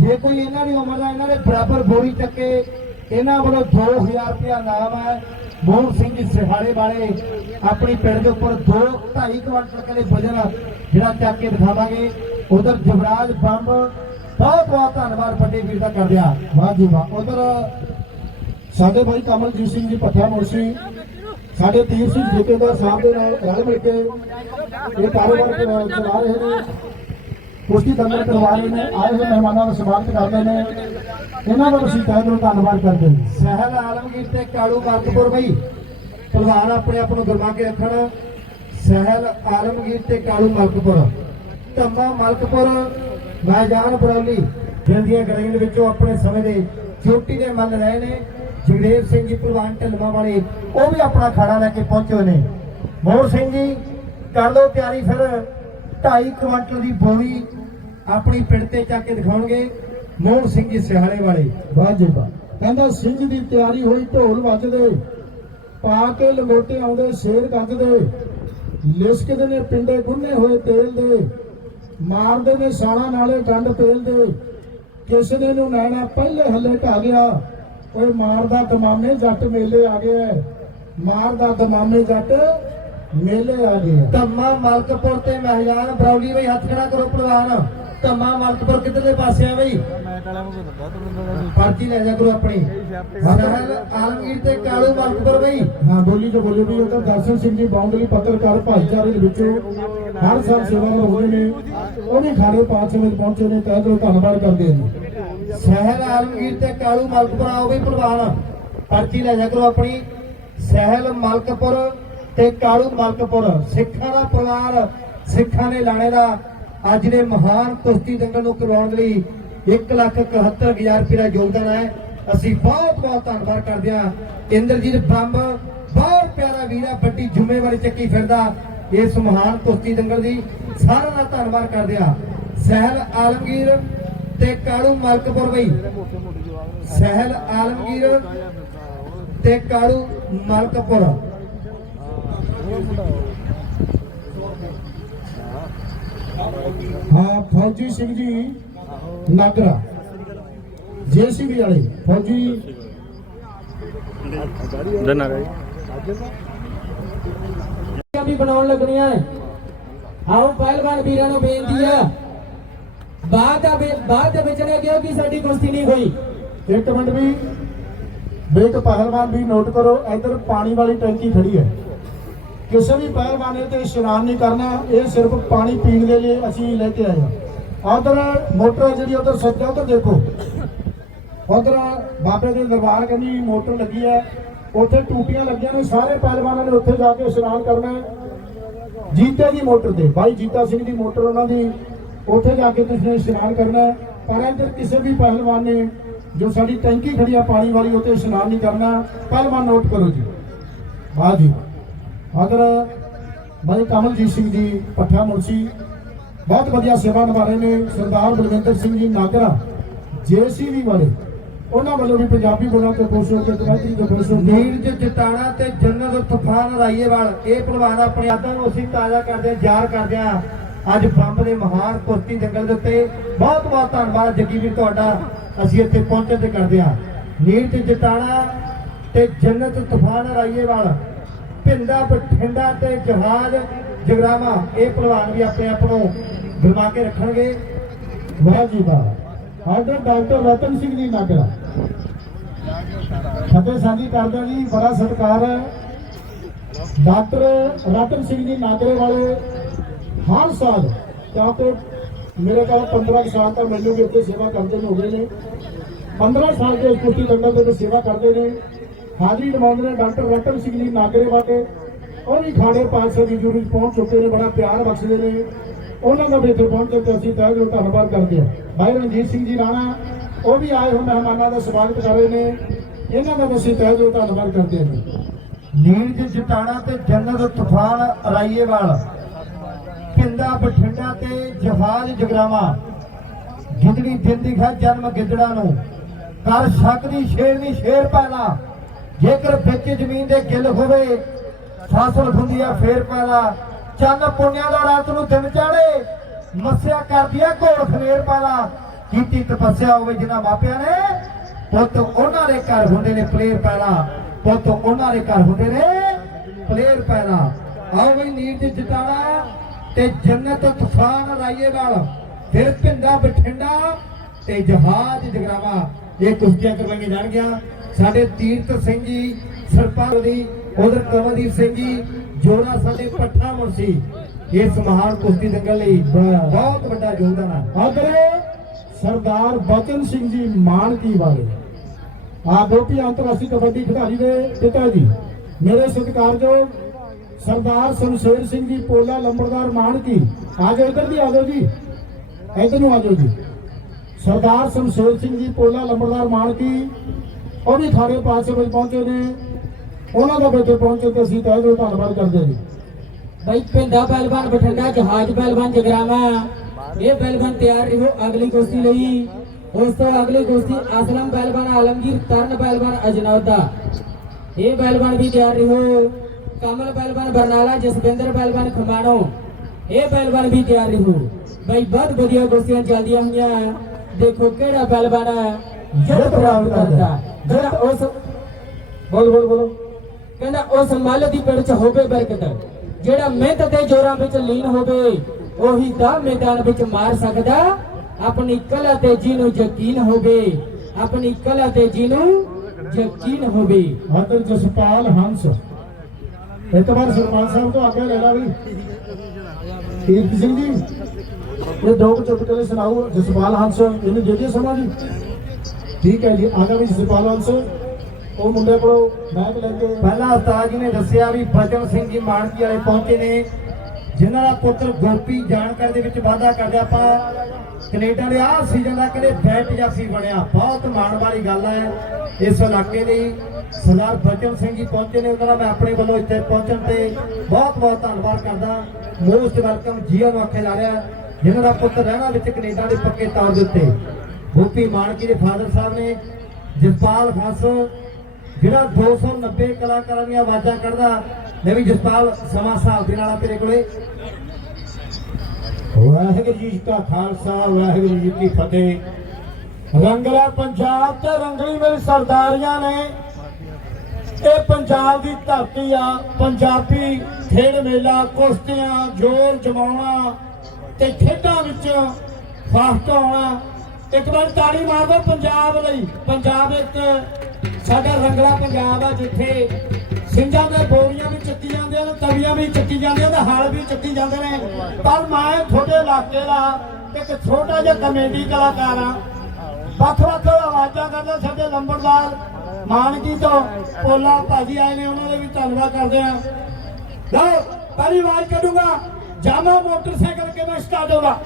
ਜੇ ਕੋਈ ਇਹਨਾਂ ਦੀ ਉਮਰ ਦਾ ਇਹਨਾਂ ਦੇ ਬਰਾਬਰ ਬੋਰੀ ਚੱਕੇ, ਇਹਨਾਂ ਵੱਲੋਂ 2000 ਰੁਪਇਆ ਨਾਮ ਹੈ। ਮੋਹਨ ਸਿੰਘ ਸਿਹਾੜੇ ਵਾਲੇ, ਆਪਣੀ ਪਿੰਡ ਦੇ ਉੱਪਰ 2 2.5 ਕੁਇੰਟਲ ਕਹਿੰਦੇ ਵਜਨ ਜਿਹੜਾ ਚੱਕ ਕੇ ਦਿਖਾਵਾਂਗੇ। ਉਧਰ ਜਵਰਾਜ ਬੰਬ, ਬਹੁਤ ਬਹੁਤ ਧੰਨਵਾਦ ਵੱਡੇ ਵੀਰ ਦਾ ਕਰਦੇ ਆ ਵਾਹ ਜੀ ਵਾਹ। ਉਧਰ ਸਾਡੇ ਭਾਈ ਕਮਲਜੀਤ ਸਿੰਘ ਜੀ ਪੱਠਿਆ ਮੁਰਸ਼ੀ ਸਾਡੇ ਤੀਰ ਸਿੰਘ ਜੇਕੇਦਾਰ ਸਾਹਿਬ ਦੇ ਨਾਲ ਰਲ ਮਿਲ ਕੇ ਇਹ ਕਾਰੋਬਾਰ ਚਲਾ ਰਹੇ ਨੇ। ਕੁਸ਼ਤੀ ਦੰਗਲ ਕਰਵਾ ਰਹੇ ਨੇ, ਆਏ ਹੋਏ ਮਹਿਮਾਨਾਂ ਦਾ ਸਵਾਗਤ ਕਰਦੇ ਨੇ। ਇਹਨਾਂ ਦਾ ਅਸੀਂ ਤਹਿ ਦਿਲੋਂ ਧੰਨਵਾਦ ਕਰਦੇ ਹਾਂ ਸਹਿਲ ਆਲਮਗੀਰ ਤੇ ਕਾਲੂ ਕਾਰਤਪੁਰ ਬਈ। ਪਹਿਲਵਾਨ ਆਪਣੇ ਆਪ ਨੂੰ ਗਰਮਾ ਕੇ ਰੱਖਣ। ਸਹਿਲ ਆਲਮਗੀਰ ਤੇ ਕਾਲੂ ਮਲਕਪੁਰ ਧੰਮਾ ਮਲਕਪੁਰ ਮੈਜਾਨ ਬਰੌਲੀ। ਜਲਦੀਆਂ ਗਰਾਈਆਂ ਵਿੱਚੋਂ ਆਪਣੇ ਸਮੇਂ ਦੇ ਚੋਟੀ ਦੇ ਮੰਨ ਰਹੇ ਨੇ। ਜਗਦੇਵ ਸਿੰਘ ਜੀ ਪਹਿਲਵਾਨ ਢਲਵਾ ਵਾਲੇ, ਉਹ ਵੀ ਆਪਣਾ ਖਾੜਾ ਲੈ ਕੇ ਪਹੁੰਚੇ ਨੇ। ਮੋਹਰ ਸਿੰਘ ਜੀ, ਕਰ ਲਓ ਤਿਆਰੀ ਫਿਰ। 2.5 ਕੁਇੰਟਲ ਦੀ ਬੋਰੀ ਆਪਣੀ ਪਿੰਡ ਤੇ ਚੱਕ ਕੇ ਦਿਖਾਉਣਗੇ ਮੋਹਨ ਸਿੰਘ ਜੀ ਸਿਹਾਲੇ ਵਾਲੇ। ਵਾਹ ਜੀ ਵਾਹ ਕਹਿੰਦਾ ਸਿੰਘ ਦੀ ਤਿਆਰੀ ਹੋਈ, ਢੋਲ ਵੱਜਦੇ। ਪਾ ਕੇ ਲੰਗੋਟੇ ਆਉਂਦੇ, ਸ਼ੇਰ ਗੱਜਦੇ। ਲਿਸਕਦੇ ਨੇ ਪਿੰਡੇ ਗੁੰਨੇ ਹੋਏ ਤੇਲ ਦੇ। ਮਾਰਦੇ ਨੇ ਸਾਣਾ ਨਾਲੇ ਡੰਡ ਤੇਲ ਦੇ। ਕਿਸ ਨੇ ਨੂੰ ਨੈਣਾ ਪਹਿਲੇ ਹੱਲੇ ਢਾ ਗਿਆ ਓਏ ਮਾਰਦਾ ਦਮਾਮੇ ਜੱਟ ਮੇਲੇ ਆ ਗਿਆ ਮਾਰਦਾ ਦਮਾਮੇ ਜੱਟ ਮੇਲੇ ਆ ਗਏ ਧੰਮਾ ਮਲਕਪੁਰ ਤੇ ਮਹਿਜਾਨ ਬਰੌਲੀ ਬਈ ਹੱਥ ਖੜਾ ਕਰੋ ਪ੍ਰਧਾਨ। ਧੰਮਾ ਮਲਕਪੁਰ ਕਿੱਧਰਲੇ ਪਾਸੇ ਆ ਬਈ? ਪਰਚੀ ਲੈ ਜਾ ਕਰੋ ਆਪਣੀ। ਸਹਿਲ ਆਲਮਗੀਰ ਤੇ ਕਾਲੂ ਮਲਕਪੁਰ ਬਈ। ਹਾਂ ਬੋਲੀ ਤੇ ਬੋਲੀ ਵੀ ਉਹ ਤਾਂ ਦਰਸ਼ਨ ਸਿੰਘ ਜੀ ਬੌਂਦਲੀ ਪੱਤਰਕਾਰ ਭਾਈਚਾਰੇ ਦੇ ਵਿੱਚੋਂ। ਹਰ ਸਾਲ ਸੇਵਾ ਨਿਭਾਉਂਦੇ ਨੇ। ਉਹ ਵੀ ਖਾੜੇ ਪਾਸੇ ਵਿੱਚ ਪਹੁੰਚੇ ਨੇ ਤਹਿ ਦਿਲੋਂ ਧੰਨਵਾਦ ਕਰਦੇ ਨੇ ਸਹਿਲ ਆਲਮਗੀਰ ਤੇ ਕਾਲੂ ਮਲਕਪੁਰ ਆਓ ਬਈ ਪ੍ਰਧਾਨ ਪਰਚੀ ਲੈ ਜਾ ਕਰੋ ਆਪਣੀ। ਸਹਿਲ ਮਲਕਪੁਰ ਤੇ ਕਾਲੂ ਮਲਕਪੁਰ। ਸਿੱਖਾਂ ਦਾ ਪਰਿਵਾਰ, ਸਿੱਖਾਂ ਦੇ ਲਾਣੇ ਦਾ ਅੱਜ ਦੇ ਮਹਾਨ ਕੁਸ਼ਤੀ ਦੰਗਲ ਨੂੰ ਕਰਵਾਉਣ ਲਈ 171000 ਰੁਪਏ ਦਾ ਯੋਗਦਾਨ ਹੈ। ਅਸੀਂ ਬਹੁਤ ਬਹੁਤ ਧੰਨਵਾਦ ਕਰਦੇ ਹਾਂ। ਇੰਦਰਜੀਤ ਬੰਬ, ਬਹੁਤ ਪਿਆਰਾ ਵੀਰ ਹੈ, ਵੱਡੀ ਜ਼ਿੰਮੇਵਾਰੀ ਚੱਕੀ ਫਿਰਦਾ ਇਸ ਮਹਾਨ ਕੁਸ਼ਤੀ ਦੰਗਲ ਦੀ। ਸਾਰਿਆਂ ਦਾ ਧੰਨਵਾਦ ਕਰਦੇ ਹਾਂ। ਸਹਿਲ ਆਲਮਗੀਰ ਤੇ ਕਾਲੂ ਮਲਕਪੁਰ ਬਈ। ਸਹਿਲ ਆਲਮਗੀਰ ਤੇ ਕਾਲੂ ਮਲਕਪੁਰ। ਹਾਂ ਫੌਜੀ ਸਿੰਘ ਜੀ ਨਾਗਰਾ। ਜੇਸੀਬੀ ਵਾਲੇ ਫੌਜੀ। ਦਨਾ ਗਈ ਵੀ ਬਣਾਉਣ ਲੱਗਣੀਆਂ ਆਓ ਪਹਿਲਵਾਨ ਵੀਰਾਂ ਨੂੰ ਬੇਨਤੀ ਆ। ਬਾਅਦ ਦਾ ਵੀ- ਬਾਅਦ ਦੇ ਵਿੱਚ ਨੇ ਕਿਹਾ ਕਿ ਸਾਡੀ ਕੁਸ਼ਤੀ ਨਹੀਂ ਹੋਈ। ਇੱਕ ਮਿੰਟ ਵੀ। ਬੇਕ ਪਹਿਲਵਾਨ ਵੀ ਨੋਟ ਕਰੋ, ਇੱਧਰ ਪਾਣੀ ਵਾਲੀ ਟੈਂਕੀ ਖੜੀ ਹੈ। ਕਿਸੇ ਵੀ ਪਹਿਲਵਾਨ ਨੇ ਤੇ ਇਸ਼ਨਾਨ ਨਹੀਂ ਕਰਨਾ, ਇਹ ਸਿਰਫ ਪਾਣੀ ਪੀਣ ਦੇ ਲਈ ਅਸੀਂ ਲੈ ਕੇ ਆਏ ਹਾਂ। ਉਧਰ ਮੋਟਰ ਜਿਹੜੀ, ਉਧਰ ਸੱਜਾ, ਉਧਰ ਦੇਖੋ। ਉਧਰ ਬਾਬੇ ਦੇ ਦਰਬਾਰ ਕੰਨੀ ਮੋਟਰ ਲੱਗੀ ਹੈ। ਉੱਥੇ ਟੂਟੀਆਂ ਲੱਗੀਆਂ ਨੇ, ਸਾਰੇ ਪਹਿਲਵਾਨਾਂ ਨੇ ਉੱਥੇ ਜਾ ਕੇ ਇਸ਼ਨਾਨ ਕਰਨਾ ਜੀਤੇ ਦੀ ਮੋਟਰ ਤੇ, ਬਾਈ ਜੀਤਾ ਸਿੰਘ ਦੀ ਮੋਟਰ ਉਹਨਾਂ ਦੀ ਉੱਥੇ ਜਾ ਕੇ ਤੁਸੀਂ ਇਸ਼ਨਾਨ ਕਰਨਾ ਪਰ ਇੱਧਰ ਕਿਸੇ ਵੀ ਪਹਿਲਵਾਨ ਨੇ ਜੋ ਸਾਡੀ ਟੈਂਕੀ ਖੜੀ ਆ ਪਾਣੀ ਵਾਲੀ ਉੱਤੇ ਇਸ਼ਨਾਨ ਨਹੀਂ ਕਰਨਾ। ਪਹਿਲਵਾਨ ਨੋਟ ਕਰੋ ਜੀ। ਵਾਹ ਜੀ ਅਗਰ ਭਾਈ ਕਮਲਜੀਤ ਸਿੰਘ ਜੀ, ਪੱਠਾ ਮੁਰਸ਼ੀ ਬਹੁਤ ਵਧੀਆ ਸੇਵਾ ਨਿਭਾ ਰਹੇ ਨੇ। ਸਰਦਾਰ ਬਲਵਿੰਦਰ ਸਿੰਘ ਜੀ ਨਾਗਰਾ, ਜੇਸੀਬੀ ਵਾਲੇ, ਉਹਨਾਂ ਵੱਲੋਂ ਵੀ ਪੰਜਾਬੀ ਬੋਲਾਂ ਤੇ ਖੁਸ਼ ਹੋ ਕਰਾਚੀ ਤੋਂ ਖੁਸ਼ ਹੋ ਨੀਰਜ ਜਟਾਣਾ ਤੇ ਜੰਨਤ ਤੂਫਾਨ ਰਾਈਏਵਾਲ, ਇਹ ਪ੍ਰਵਾਨ ਆਪਣੇ ਆਦਾਂ ਨੂੰ ਅਸੀਂ ਤਾਜ਼ਾ ਕਰਦੇ ਹਾਂ ਯਾਰ ਕਰਦੇ ਹਾਂ। ਅੱਜ ਬੰਬ ਦੇ ਮਹਾਨ ਕੁਸ਼ਤੀ ਜੰਗਲ ਦੇ ਉੱਤੇ ਬਹੁਤ ਬਹੁਤ ਧੰਨਵਾਦ ਜੱਗੀ ਵੀਰ ਤੁਹਾਡਾ। ਅਸੀਂ ਇੱਥੇ ਪਹੁੰਚਣ ਤੇ ਕਰਦੇ ਹਾਂ। ਨੀਰਜ ਜਟਾਣਾ ਤੇ ਜੰਨਤ ਤੂਫਾਨ ਰਾਈਏਵਾਲ, ਪਿੰਡਾ ਬਠਿੰਡਾ ਤੇ ਜਹਾਜ਼ ਜਗਰਾਮਾ, ਇਹ ਪਹਿਲਵਾਨ ਵੀ ਆਪਣੇ ਆਪ ਨੂੰ ਗਰਮਾ ਕੇ ਰੱਖਣਗੇ। ਵਾਹ ਜੀ ਵਾਹ ਆਰਡਰ ਡਾਕਟਰ ਰਤਨ ਸਿੰਘ ਜੀ ਨਾਗਰਾ ਫਤਿਹ ਸਾਂਝੀ ਕਰਦਾ ਜੀ, ਬੜਾ ਸਤਿਕਾਰ ਹੈ। ਡਾਕਟਰ ਰਤਨ ਸਿੰਘ ਜੀ ਨਾਗਰੇ ਵਾਲੇ ਹਰ ਸਾਲ ਕਿਉਂਕਿ ਮੇਰੇ ਕੋਲ 15 ਕੁ ਸਾਲ ਤੱਕ ਮੈਨੂੰ ਵੀ ਇੱਥੇ ਸੇਵਾ ਕਰਦੇ ਹੋ ਗਏ ਨੇ। 15 ਸਾਲ ਦੇ ਕੁਸ਼ਤੀ ਦੰਗਲ ਦੇ ਵਿੱਚ ਸੇਵਾ ਕਰਦੇ ਨੇ। ਹਾਜ਼ਰੀ ਨਿਭਾਉਂਦੇ ਨੇ ਡਾਕਟਰ ਰਤਨ ਸਿੰਘ ਜੀ ਨਾਗਰੇ ਵਾਲੇ ਉਹ ਵੀ ਖਾੜੇ ਪਾਸੇ ਦੀ ਜੁਰੀ ਪਹੁੰਚ ਚੁੱਕੇ ਨੇ, ਬੜਾ ਪਿਆਰ ਬਖਸ਼ਦੇ ਨੇ। ਉਹਨਾਂ ਦਾ ਵੀ ਇੱਥੇ ਪਹੁੰਚੇ ਤੇ ਅਸੀਂ ਤਹਿ ਦਿਲੋਂ ਧੰਨਵਾਦ ਕਰਦੇ ਹਾਂ। ਭਾਈ ਰਣਜੀਤ ਸਿੰਘ ਜੀ ਰਾਣਾ, ਉਹ ਵੀ ਆਏ ਹੋਏ ਮਹਿਮਾਨਾਂ ਦਾ ਸਵਾਗਤ ਕਰ ਰਹੇ ਨੇ। ਇਹਨਾਂ ਦਾ ਵੀ ਅਸੀਂ ਤਹਿ ਦਿਲੋਂ ਧੰਨਵਾਦ ਕਰਦੇ ਹਾਂ। ਨੀਰਜ ਜਟਾਣਾ ਤੇ ਜੰਨਤ ਤੂਫਾਨ ਰਾਈਏਵਾਲ। ਪਿੰਡਾ ਬਠਿੰਡਾ ਤੇ ਜਹਾਜ਼ ਜਗਰਾਵਾ। ਗਿੱਦੜੀ ਦਿੰਦੀ ਹੈ ਜਨਮ ਗਿੱਦੜਾ ਨੂੰ। ਕਰ ਸਕਦੀ ਸ਼ੇਰ ਸ਼ੇਰ ਪੈਣਾ ਜੇਕਰ ਵਿੱਚ ਜ਼ਮੀਨ ਦੇ ਗਿੱਲ ਹੋਵੇ, ਫਸਲ ਹੁੰਦੀ ਆ ਫੇਰ ਪੈਦਾ ਚੰਨ ਪੁੰਨਿਆ ਦਾ ਰਾਤ ਨੂੰ ਦਿਨ ਚਾੜੇ ਮੱਸਿਆ ਕਰਦੀ ਆ ਘੋੜ ਖਨੇਰ ਪੈਦਾ ਕੀਤੀ ਤਪੱਸਿਆ ਹੋਵੇ ਜਿਨ੍ਹਾਂ ਮਾਪਿਆਂ ਨੇ, ਪੁੱਤ ਉਹਨਾਂ ਦੇ ਘਰ ਹੁੰਦੇ ਨੇ ਪਲੇਅਰ ਪੈਦਾ ਪੁੱਤ ਉਹਨਾਂ ਦੇ ਘਰ ਹੁੰਦੇ ਨੇ ਪਲੇਅਰ ਪੈਦਾ ਆਓ ਬਈ ਨੀਰ ਦੀ ਜਟਾਣਾ ਤੇ ਜੰਨਤ ਤੂਫਾਨ ਰਾਈਏ ਨਾਲ। ਫਿਰ ਭਿੰਦਾ ਬਠਿੰਡਾ ਤੇ ਜਹਾਜ਼ ਜਗਰਾਵਾ। ਇਹ ਕੁਸ਼ਤੀਆਂ ਕਰਵਾਈਆਂ ਜਾਣਗੀਆਂ। ਸਾਡੇ ਤੀਰਥ ਸਿੰਘ ਜੀ, ਸਰਪੰਚ ਦੀ, ਉਧਰ ਕਮਲਦੀਪ ਸਿੰਘ ਜੀ ਜੋੜਾ ਸਾਡੇ ਪੱਠਾ ਮੁਰਸੀ ਇਸ ਮਹਾਨ ਕੁਸ਼ਤੀ ਦੰਗਲ ਲਈ ਬਹੁਤ ਵੱਡਾ ਯੋਗਦਾਨ ਹੈ ਅਗਰੇ ਸਰਦਾਰ ਬਚਨ ਸਿੰਘ ਜੀ ਮਾਨਕੀ ਵਾਲੇ ਆ ਗੋਪੀ ਅੰਤਰਰਾਸ਼ਟਰੀ ਕਬੱਡੀ ਖਿਡਾਰੀ ਦੇ ਪਿਤਾ ਜੀ। ਮੇਰੇ ਸਤਿਕਾਰਯੋਗ ਸਰਦਾਰ ਸ਼ਮਸ਼ੇਰ ਸਿੰਘ ਜੀ, ਪੋਲਾ, ਲੰਬੜਦਾਰ, ਮਾਨਕੀ। ਆਜੋ ਇੱਧਰ ਵੀ ਆਜੋ ਜੀ। ਇੱਧਰ ਨੂੰ ਆਜੋ ਜੀ। ਸਰਦਾਰ ਸ਼ਮਸ਼ੇਰ ਸਿੰਘ ਜੀ, ਪੋਲਾ, ਲੰਬੜਦਾਰ, ਮਾਨਕੀ। ਉਹ ਵੀ ਥਾਰੇ ਪਾਸੇ ਵਿੱਚ ਪਹੁੰਚੇ ਨੇ। ਉਹਨਾਂ ਦਾ ਬੇਟੇ ਪਹੁੰਚੇ ਤੇ ਅਸੀਂ ਤਹਿ ਦਿਲੋਂ ਧੰਨਵਾਦ ਕਰਦੇ ਹਾਂ ਜੀ। ਬਾਈ ਪਿੰਡਾ ਪਹਿਲਵਾਨ ਬਠਿੰਡਾ, ਜਹਾਜ਼ ਪਹਿਲਵਾਨ ਜਗਰਾਵਾ। ਇਹ ਪਹਿਲਵਾਨ ਤਿਆਰ ਰਹੋ ਅਗਲੀ ਕੁਸ਼ਤੀ ਲਈ। ਉਸ ਤੋਂ ਅਗਲੀ ਕੁਸ਼ਤੀ ਅਸਲਮ ਪਹਿਲਵਾਨ, ਆਲਮਗੀਰ ਤਰਨ ਪਹਿਲਵਾਨ, ਅਜਨੌਦਾ। ਇਹ ਪਹਿਲਵਾਨ ਵੀ ਤਿਆਰ ਰਹੋ। ਕਮਲ ਪਹਿਲਵਾਨ ਬਰਨਾਲਾ ਜਸਵਿੰਦਰ ਪਹਿਲਵਾਨ ਖਮਾਣੋ ਇਹ ਪਹਿਲਵਾਨ ਵੀ ਤਿਆਰ ਰਹੋ। ਭਾਈ ਬਹੁਤ ਵਧੀਆ ਕੁਸ਼ਤੀਆਂ ਚੱਲਦੀਆਂ ਹੋਈਆਂ ਦੇਖੋ ਕਿਹੜਾ ਪਹਿਲਵਾਨ ਜਿੱਤ ਪ੍ਰਾਪਤ ਕਰਦਾ। ਜਿਹੜਾ ਉਸ ਬੋਲ ਬੋਲ ਬੋਲੋ। ਕਹਿੰਦਾ ਉਸ ਮੱਲ ਦੀ ਪਿੜ ਚ ਹੋਵੇ ਬਰਕਤ। ਜਿਹੜਾ ਮਿਹਨਤ ਤੇ ਜੋਰਾਂ ਵਿੱਚ ਲੀਨ ਹੋਵੇ ਉਹੀ ਦਾ ਮੈਦਾਨ ਵਿੱਚ ਮਾਰ ਸਕਦਾ। ਆਪਣੀ ਕਲਾ ਤੇ ਜਿਹਨੂੰ ਯਕੀਨ ਹੋਵੇ। ਆਪਣੀ ਕਲਾ ਤੇ ਜਿਹਨੂੰ ਯਕੀਨ ਹੋਵੇ। ਆਦਰ ਜਸਪਾਲ ਹੰਸ। ਇੱਕ ਵਾਰ ਸਰਪੰਚ ਸਾਹਿਬ ਤੋਂ ਆਗਿਆ ਲੈ ਲਾ ਵੀ। ਕੀਰਤ ਸਿੰਘ ਜੀ ਇਹ ਦੋ ਕੁ ਚੁਟਕਲੇ ਸੁਣਾਓ, ਜਸਪਾਲ ਹੰਸ, ਇਹਨੂੰ ਦੇ ਦਿਓ ਸਮਾਂ ਜੀ। ਠੀਕ ਹੈ ਜੀ ਆਗਾ ਵੀ ਜਸਪਾਲ ਹੰਸ। ਉਹ ਮੁੰਡੇ ਕੋਲੋਂ ਬੈਗ ਲੈ ਕੇ ਪਹਿਲਾਂ ਉਸਤਾਦ ਜੀ ਨੇ ਦੱਸਿਆ ਵੀ ਬਚਨ ਸਿੰਘ ਜੀ ਮਾਨਕੀ ਵਾਲੇ ਪਹੁੰਚੇ ਨੇ। ਜਿਨ੍ਹਾਂ ਦਾ ਪੁੱਤਰ ਗੋਪੀ ਜਾਣਕਾਰੀ ਦੇ ਵਿੱਚ ਵਾਅਦਾ ਕਰਦੇ ਆਪਾਂ, ਕੈਨੇਡਾ ਦੇ ਆਹ ਸੀਜ਼ਨ ਦਾ ਕਦੇ ਬੈਟ ਜਾਫੀ ਬਣਿਆ। ਬਹੁਤ ਮਾਣ ਵਾਲੀ ਗੱਲ ਹੈ। ਇਸ ਇਲਾਕੇ ਲਈ ਸਰਦਾਰ ਬਚਨ ਸਿੰਘ ਜੀ ਪਹੁੰਚੇ ਨੇ, ਉਹਨਾਂ ਦਾ ਮੈਂ ਆਪਣੇ ਵੱਲੋਂ ਇੱਥੇ ਪਹੁੰਚਣ ਤੇ ਬਹੁਤ ਬਹੁਤ ਧੰਨਵਾਦ ਕਰਦਾ। ਮੋਸਟ ਵੈਲਕਮ ਜੀਆ ਨੂੰ ਆਖਿਆ ਜਾ ਰਿਹਾ ਜਿਨ੍ਹਾਂ ਦਾ ਪੁੱਤਰ ਰਹਿਣਾ ਵਿੱਚ ਕੈਨੇਡਾ ਦੇ ਪੱਕੇ ਤੌਰ ਦੇ ਉੱਤੇ। ਗੋਪੀ ਮਾਨਕੀ ਦੇ ਫਾਦਰ ਸਾਹਿਬ ਨੇ, ਜਸਪਾਲ ਖਾਸ ਜਿਹੜਾ 290 ਕਲਾਕਾਰਾਂ ਦੀਆਂ ਆਵਾਜ਼ਾਂ ਕੱਢਦਾ ਲੈ ਵੀ ਜਸਪਾਲ, ਸਮਾਂ ਹਿਸਾਬ ਦੇ ਨਾਲ ਤੇਰੇ ਕੋਲੇ। ਵਾਹਿਗੁਰੂ ਜੀ ਕਾ ਖਾਲਸਾ, ਵਾਹਿਗੁਰੂ ਜੀ ਕੀ ਫਤਿਹ। ਰੰਗਲਾ ਪੰਜਾਬ ਤੇ ਰੰਗਲੀ ਮੇਰੀ ਸਰਦਾਰੀਆਂ ਨੇ। ਇਹ ਪੰਜਾਬ ਦੀ ਧਰਤੀ ਆ, ਪੰਜਾਬੀ ਖੇਡ ਮੇਲਾ, ਕੁਸ਼ਤੀਆਂ, ਜੋਰ ਜਮਾਉਣਾ ਤੇ ਖੇਡਾਂ ਵਿੱਚ ਫਾਸਟ ਆਉਣਾ। ਇੱਕ ਵਾਰ ਤਾੜੀ ਮਾਰ ਦਿਓ ਪੰਜਾਬ ਲਈ। ਪੰਜਾਬ ਇੱਕ ਸਾਡਾ ਰੰਗਲਾ ਪੰਜਾਬ ਆ, ਜਿੱਥੇ ਸਿੰਘਾਂ ਦੇ ਬੋਰੀਆਂ ਵੀ ਚੱਕੀ ਜਾਂਦੀਆਂ ਨੇ, ਤਵੀਆਂ ਵੀ ਚੱਕੀ ਜਾਂਦੀਆਂ ਤੇ ਹਲ ਵੀ ਚੱਕੀ ਜਾਂਦੇ ਨੇ। ਪਰ ਮੈਂ ਤੁਹਾਡੇ ਇਲਾਕੇ ਦਾ ਇੱਕ ਛੋਟਾ ਜਿਹਾ ਕਮੇਡੀ ਕਲਾਕਾਰ ਆ ਵੱਖ ਵੱਖ ਆਵਾਜ਼ਾਂ ਕਰਦੇ ਸਾਡੇ ਲੰਬੜਦਾਰ ਮਾਨਕੀ ਤੋਂ ਪੋਲਾ ਭਾਜੀ ਆਏ ਨੇ, ਉਹਨਾਂ ਦੇ ਵੀ ਧੰਨਵਾਦ ਕਰਦੇ ਆ ਲਓ, ਪਹਿਲੀ ਵਾਰ ਕੱਢੂਗਾ। ਜਾਮਾ ਮੋਟਰਸਾਈਕਲ ਕਿਵੇਂ ਸਟਾਰਟ ਹੋਗਾ